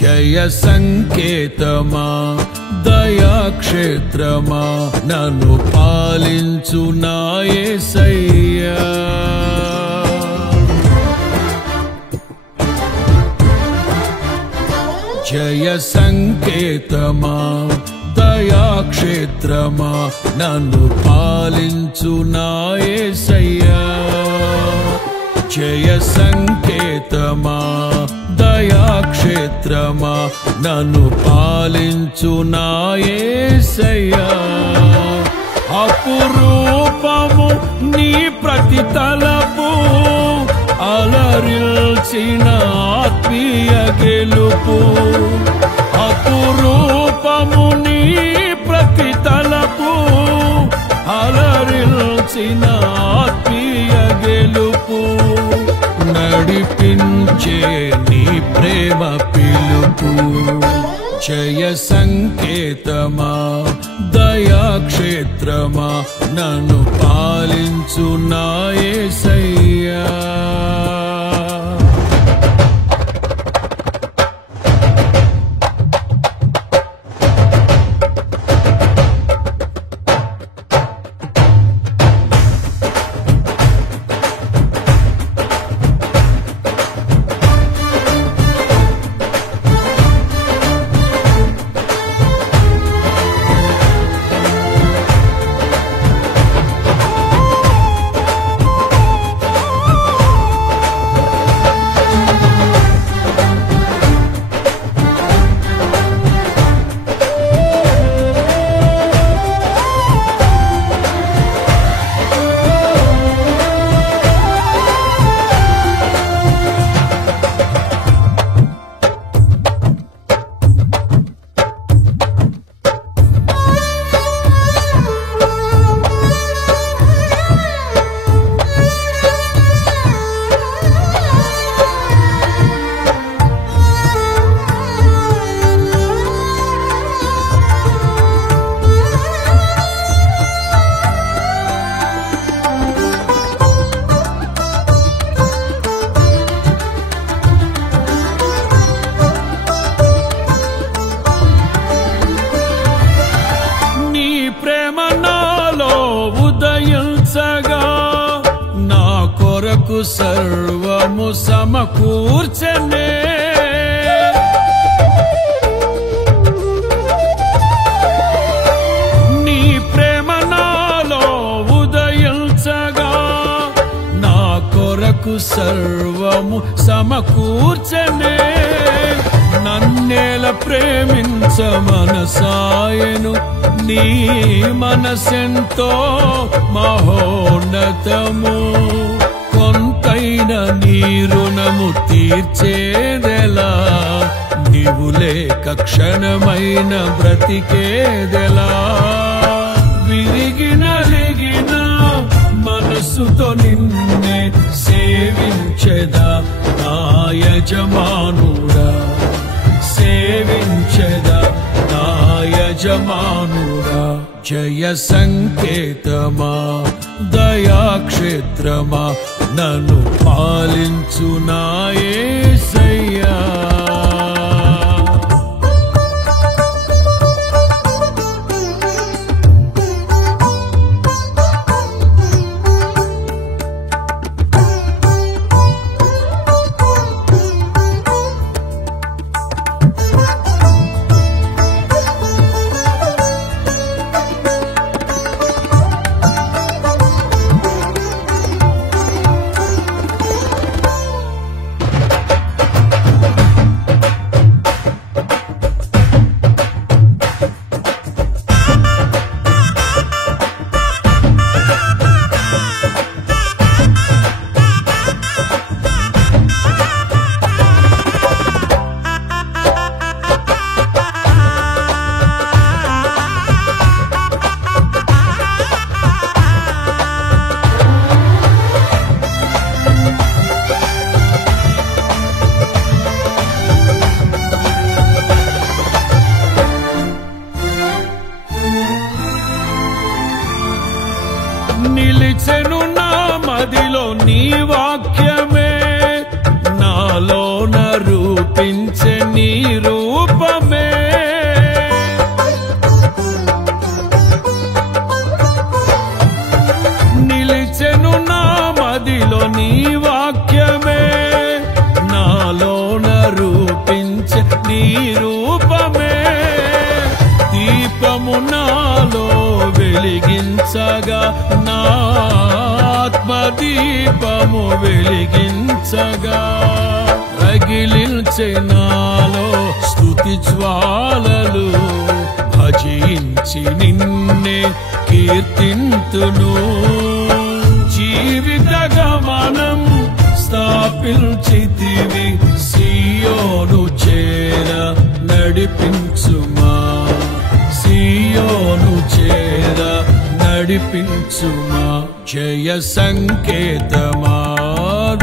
జయ సంకేతమా దయాక్షేత్రమా నన్ను పాలించు నా యేసయ్యా జయ సంకేతమా దయాక్షేత్రమా నన్ను పాలించు నా యేసయ్యా జయ సంకేతమా దయాక్షేత్రమా నన్ను పాలించు నా యేసయ్యా అపురూపము నీ ప్రతి తలపు అలరిల్చిన ఆత్మీయ గెలుపు అపురూపము నీ ప్రతి తలపు అలరిల్చిన ఆత్మీయ గెలుపు నడిపించే నీ ప్రేమ పిలుపు జయ సంకేతమా దయాక్షేత్రమా నన్ను పాలించు నా యేసయ్యా సర్వము సమకూర్చనే నీ ప్రేమ నాలో ఉదయించగా నా కొరకు సర్వము సమకూర్చనే నన్నేల ప్రేమించ మనసాయను నీ మనసెంతో మహోన్నతము కొంతైన నీ రుణము తీర్చేదెలా నీవు లేక క్షణమైన బ్రతికేదెలా విరిగిన లిగిన మనసుతో నిన్నే సేవించెదా నా యజమానుడా సేవించెదా నా యజమానుడా జయ సంకేతమా దయాక్షేత్రమా నన్ను పాలించు నా యేసయ్యా నిలిచెను నా మదిలో నీ వాక్యమే నాలోన రూపించే నీ రూపమే నిలిచెను నా మదిలో నీ వాక్యమే నాలోన రూపించే నీ రూపమే దీపము నాలో వెలిగించగా నా ఆత్మదీపము వెలిగించగా రగిలించే నాలో స్తుతి జ్వాలలు భజించి నిన్నే కీర్తింతును జీవిత గమనం స్థాపించితివి సియోను చేర నడిపించుమా సియోను చేర నడిపించుమా జయ సంకేతమా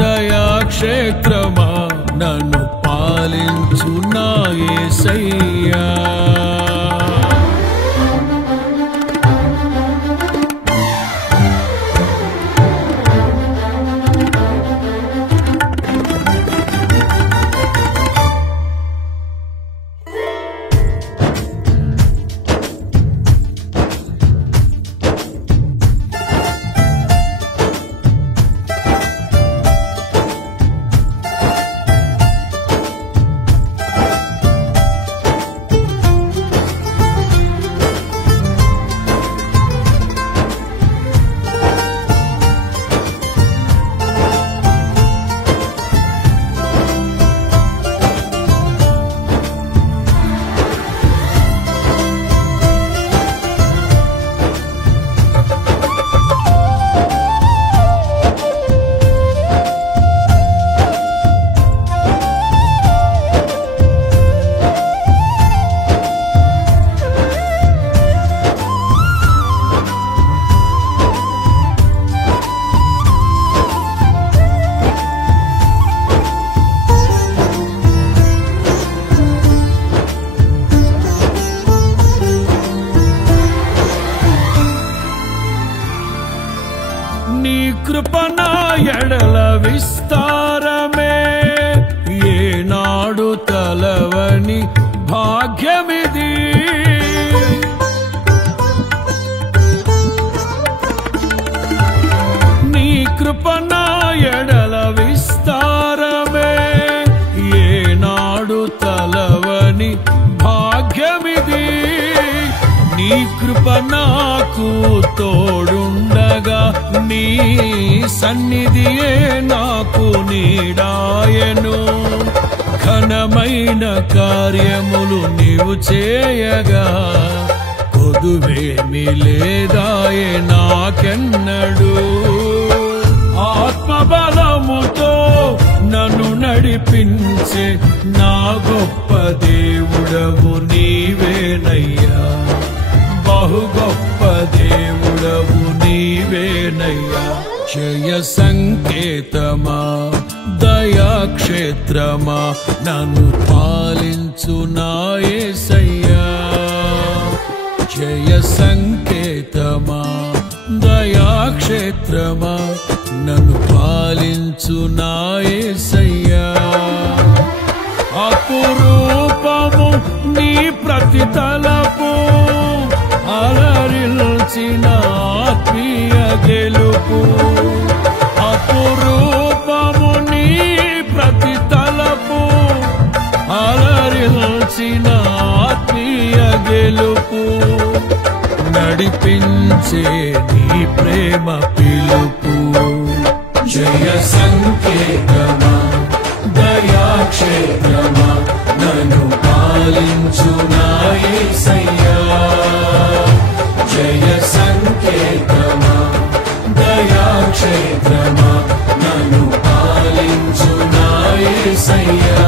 దయాక్షేత్రమా నన్ను పాలించు నా యేసయ్యా నీ కృప నా ఎడల విస్తారమే ఏనాడు తలవని భాగ్యమిది నీ కృప నా ఎడల విస్తారమే ఏనాడు తలవని భాగ్యమిది నీ కృప నాకు తోడుండగా నీ సన్నిధియే నాకు నీడాయను ఘనమైన కార్యములు నీవు చేయగా కొదువేమి లేదాయే నాకెన్నడు ఆత్మబలముతో నన్ను నడిపించే నా గొప్ప దేవుడవు నీవేనయ్యా బహు గొప్ప దేవుడవు నీవేనయ్యా జయ సంకేతమా దయాక్షేత్రమా నన్ను పాలించు నా యేసయ్యా జయ సంకేతమా దయాక్షేత్రమా నన్ను పాలించు నా యేసయ్యా అపురూపము నీ ప్రతి తలపు అలరిల్చిన ఆత్మీయ గెలుపు అపురూపము నీ ప్రతి తలపు అలరిల్చిన ఆత్మీయ గెలుపు నడిపించే నీ ప్రేమ పిలుపు జయ సంకేతమా దయాక్షేత్రమా నన్ను పాలించు నా యేసయ్యా జయ సంకేతమా దయాక్షేత్రమా నన్ను పాలించు నా యేసయ్యా